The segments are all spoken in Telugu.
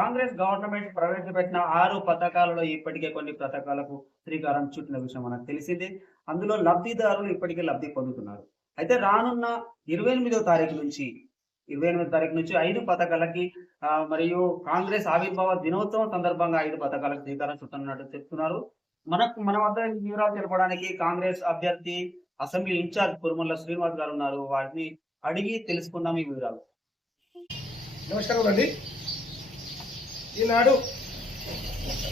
కాంగ్రెస్ గవర్నమెంట్ ప్రవేశపెట్టిన ఆరు పథకాలలో ఇప్పటికే కొన్ని పథకాలకు శ్రీకారం చుట్టిన విషయం మనకు తెలిసింది. అందులో లబ్ధిదారులు ఇప్పటికే లబ్ధి పొందుతున్నారు. అయితే రానున్న ఇరవై ఎనిమిదో తారీఖు నుంచి ఇరవై ఎనిమిదో తారీఖు నుంచి ఐదు పథకాలకి మరియు కాంగ్రెస్ ఆవిర్భావ దినోత్సవం సందర్భంగా ఐదు పథకాలకు శ్రీకారం చుట్టనున్నట్టు చెప్తున్నారు. మనకు మన వద్ద వివరాలు తెలపడానికి కాంగ్రెస్ అభ్యర్థి అసెంబ్లీ ఇన్ఛార్జ్ కురుమల్ల శ్రీనివాస్ గారు ఉన్నారు. వారిని అడిగి తెలుసుకుందాం ఈ వివరాలు. నమస్కారం అండి. ఈనాడు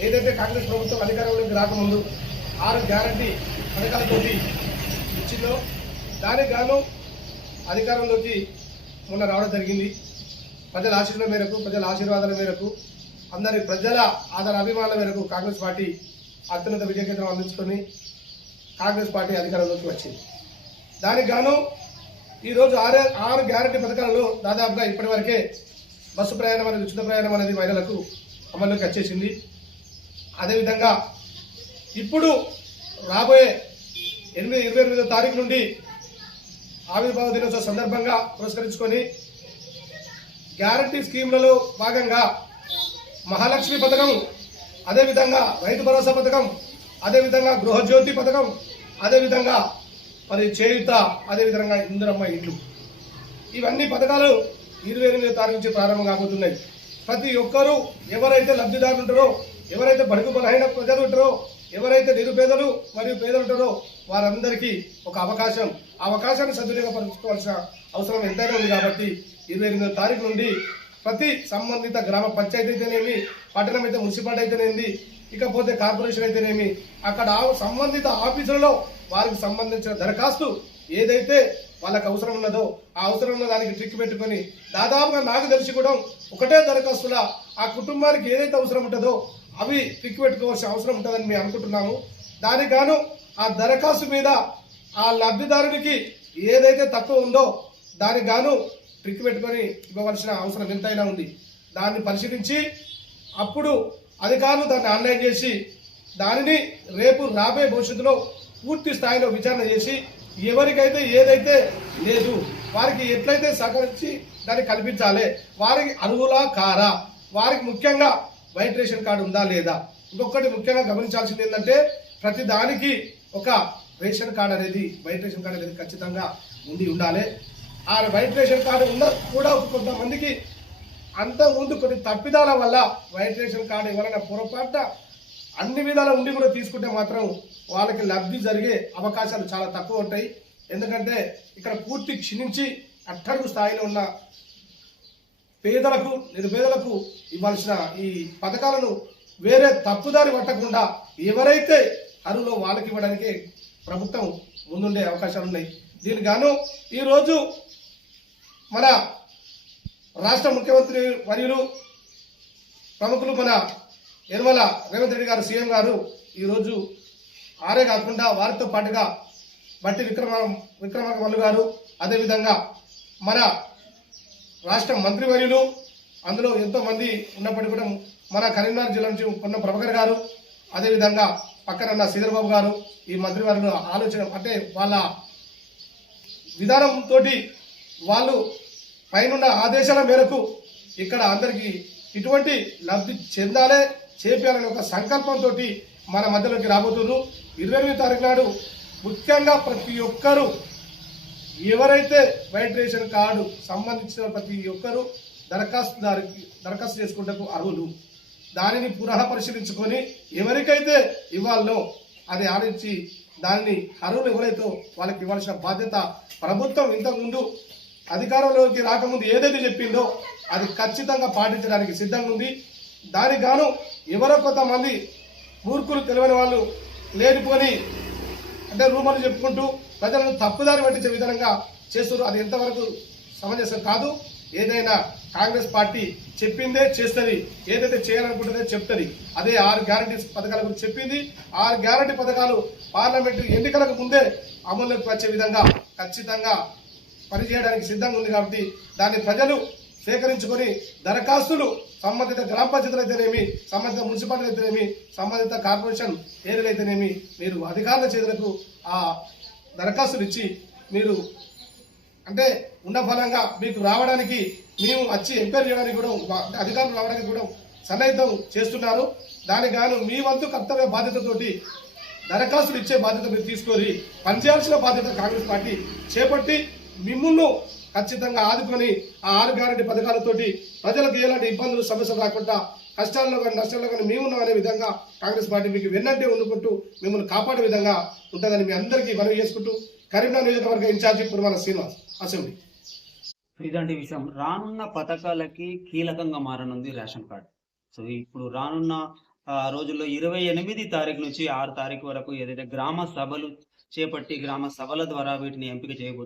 ఏదైతే కాంగ్రెస్ ప్రభుత్వం అధికారంలోకి రాకముందు ఆరు గ్యారంటీ పథకాలతోటి ఇచ్చిందో దానికి గాను అధికారంలోకి మొన్న రావడం జరిగింది. ప్రజల ఆశీర్వాద మేరకు ప్రజల ఆశీర్వాదాల మేరకు అందరి ప్రజల ఆదర అభిమానాల మేరకు కాంగ్రెస్ పార్టీ అత్యున్నత విజయకేంద్రం అందించుకొని కాంగ్రెస్ పార్టీ అధికారంలోకి వచ్చింది. దానికి గాను ఈరోజు ఆరు ఆరు గ్యారంటీ పథకాలలో దాదాపుగా ఇప్పటివరకే బస్సు ప్రయాణం అనేది ఉచిత ప్రయాణం అనేది మహిళలకు అమల్లోకి వచ్చేసింది. అదేవిధంగా ఇప్పుడు రాబోయే ఎనిమిది ఇరవై ఎనిమిదో తారీఖు నుండి ఆవిర్భావ దినోత్సవ సందర్భంగా పురస్కరించుకొని గ్యారంటీ స్కీమ్లలో భాగంగా మహాలక్ష్మి పథకం అదేవిధంగా రైతు భరోసా పథకం అదేవిధంగా గృహజ్యోతి పథకం అదేవిధంగా మరి చేయుత అదేవిధంగా ఇందిరమ్మ ఇల్లు. ఇవన్నీ పథకాలు ఇరవై ఎనిమిదో తారీఖు నుంచి ప్రారంభం కాబోతున్నాయి ప్రతి ఒక్కరూ ఎవరైతే లబ్ధిదారులు ఉంటారో ఎవరైతే బడుగు బలహీన ప్రజలు ఉంటారో ఎవరైతే నిరుపేదలు మరియు పేదలు ఉంటారో వారందరికీ ఒక అవకాశం. ఆ అవకాశాన్ని సద్వినియోగపరచుకోవాల్సిన అవసరం ఎంతైనా ఉంది కాబట్టి ఇరవై ఎనిమిదో తారీఖు నుండి ప్రతి సంబంధిత గ్రామ పంచాయతీ అయితేనేమి పట్టణం అయితే మున్సిపాలిటీ అయితేనేమి ఇకపోతే కార్పొరేషన్ అయితేనేమి అక్కడ ఆ సంబంధిత ఆఫీసులలో వారికి సంబంధించిన దరఖాస్తు ఏదైతే వాళ్ళకి అవసరం ఉన్నదో ఆ అవసరం ఉన్న దానికి ట్రిక్ పెట్టుకొని దాదాపుగా నాకు తెలిసి కూడా ఒకటే దరఖాస్తుల ఆ కుటుంబానికి ఏదైతే అవసరం ఉంటుందో అవి ట్రిక్ పెట్టుకోవాల్సిన అవసరం ఉంటుందని మేము అనుకుంటున్నాము. దానికి గాను ఆ దరఖాస్తు మీద ఆ లబ్ధిదారునికి ఏదైతే తక్కువ ఉందో దానికి గాను ట్రిక్ పెట్టుకొని ఇవ్వవలసిన అవసరం ఎంతైనా ఉంది. దాన్ని పరిశీలించి అప్పుడు అధికారులు దాన్ని ఆన్లైన్ చేసి దానిని రేపు రాబోయే భవిష్యత్తులో పూర్తి స్థాయిలో విచారణ చేసి ఎవరికైతే ఏదైతే లేదు వారికి ఎట్లయితే సహకరించి దాన్ని కల్పించాలి వారికి అర్హులా కారా వారికి ముఖ్యంగా వైట్ రేషన్ కార్డు ఉందా లేదా? ఇంకొకటి ముఖ్యంగా గమనించాల్సింది ఏంటంటే ప్రతి దానికి ఒక రేషన్ కార్డు అనేది వైట్ రేషన్ కార్డు అనేది ఖచ్చితంగా ఉండి ఉండాలి. ఆ వైట్ రేషన్ కార్డు ఉన్న కూడా కొంతమందికి అంత ముందు కొన్ని తప్పిదాల వల్ల వైట్ రేషన్ కార్డు ఎవరైనా పొరపాటున అన్ని విధాల ఉండి కూడా తీసుకుంటే మాత్రం వాళ్ళకి లబ్ధి జరిగే అవకాశాలు చాలా తక్కువ ఉంటాయి. ఎందుకంటే ఇక్కడ పూర్తి క్షీణించి అట్టడుగు స్థాయిలో ఉన్న పేదలకు నిరుపేదలకు ఇవ్వాల్సిన ఈ పథకాలను వేరే తప్పుదారి పట్టకుండా ఎవరైతే అరువులో వాళ్ళకి ఇవ్వడానికి ప్రభుత్వం ముందుండే అవకాశాలు ఉన్నాయి. దీనికి గాను ఈరోజు మన రాష్ట్ర ముఖ్యమంత్రి వర్యులు ప్రముఖులు మన నిర్మల రేవంత్ రెడ్డి గారు సీఎం గారు ఈరోజు ఆరే కాకుండా వారితో పాటుగా బట్టి విక్రమ విక్రమార్కమల్లు గారు అదేవిధంగా మన రాష్ట్ర మంత్రివర్యులు అందులో ఎంతోమంది ఉన్నప్పటికీ కూడా మన కరీంనగర్ జిల్లా నుంచి పొన్న ప్రభాకర్ గారు అదేవిధంగా పక్కనన్న శ్రీధర్బాబు గారు ఈ మంత్రివర్యులు ఆలోచన అంటే వాళ్ళ విధానంతో వాళ్ళు పైనున్న ఆదేశాల మేరకు ఇక్కడ అందరికీ ఇటువంటి లబ్ధి చెందాలే చేపించాలనే ఒక సంకల్పంతో మన మధ్యలోకి రాబోతున్నారు. ఇరవై ఎనిమిది తారీఖు నాడు ముఖ్యంగా ప్రతి ఒక్కరూ ఎవరైతే వైట్ రేషన్ కార్డు సంబంధించిన ప్రతి ఒక్కరూ దరఖాస్తుదారికి దరఖాస్తు చేసుకుంటకు అర్హులు దానిని పునః పరిశీలించుకొని ఎవరికైతే ఇవ్వాలనో అది ఆడించి దాన్ని అర్హులు ఎవరైతే వాళ్ళకి ఇవ్వాల్సిన బాధ్యత ప్రభుత్వం ఇంతకుముందు అధికారంలోకి రాకముందు ఏదైతే చెప్పిందో అది ఖచ్చితంగా పాటించడానికి సిద్ధంగా ఉంది. దానికి గాను ఎవరో కొంతమంది మూర్ఖులు తెలియని వాళ్ళు లేనిపోని అంటే రూమర్లు చెప్పుకుంటూ ప్రజలను తప్పుదారి పట్టించే విధంగా చేస్తున్నారు. అది ఎంతవరకు సమంజసం కాదు. ఏదైనా కాంగ్రెస్ పార్టీ చెప్పిందే చేస్తుంది. ఏదైతే చేయాలనుకుంటుందో చెప్తుంది. అదే ఆరు గ్యారంటీ పథకాల గురించి చెప్పింది. ఆరు గ్యారంటీ పథకాలు పార్లమెంటరీ ఎన్నికలకు ముందే అమల్లోకి వచ్చే విధంగా ఖచ్చితంగా పనిచేయడానికి సిద్ధంగా ఉంది కాబట్టి దాన్ని ప్రజలు సేకరించుకొని దరఖాస్తులు సంబంధిత గ్రామ పంచాయతీలు అయితేనేమి సంబంధిత మున్సిపాలిటీ అయితేనేమి సంబంధిత కార్పొరేషన్ ఏరియాలు అయితేనేమి మీరు అధికారుల చేతులకు ఆ దరఖాస్తులు ఇచ్చి మీరు అంటే ఉన్న ఫలంగా మీకు రావడానికి మేము వచ్చి ఎంక్వైరీ చేయడానికి కూడా అధికారులు రావడానికి కూడా సన్నిహితం చేస్తున్నారు. దానికి గాను మీ వంతు కర్తవ్య బాధ్యతతోటి దరఖాస్తులు ఇచ్చే బాధ్యత మీరు తీసుకొని పనిచేయాల్సిన బాధ్యత కాంగ్రెస్ పార్టీ చేపట్టి మిమ్మల్ని ఖచ్చితంగా ఆదుకొని ఆ ఆరు గారెంటి పథకాలతోటి ప్రజలకు ఎలాంటి ఇబ్బందులు సమస్యలు రాకుండా కష్టాల్లో కానీ నష్టాల్లో కానీ మేము అనే విధంగా కాంగ్రెస్ పార్టీ మీకు వెన్నంటే ఉండుకుంటూ మిమ్మల్ని కాపాడే విధంగా ఉంటుందని మీ అందరికీ మనవి చేసుకుంటూ కరీంనగర్ నియోజకవర్గ in charge Puramala Srinivas assembly. ఇదంటి విషయం. రానున్న పథకాలకి కీలకంగా మారనుంది రేషన్ కార్డు. సో ఇప్పుడు రానున్న ఆ, రోజుల్లో ఇరవై ఎనిమిది తారీఖు నుంచి ఆరు తారీఖు వరకు ఏదైతే గ్రామ సభలు చేపట్టి గ్రామ సభల ద్వారా వీటిని ఎంపిక చేయబోతుంది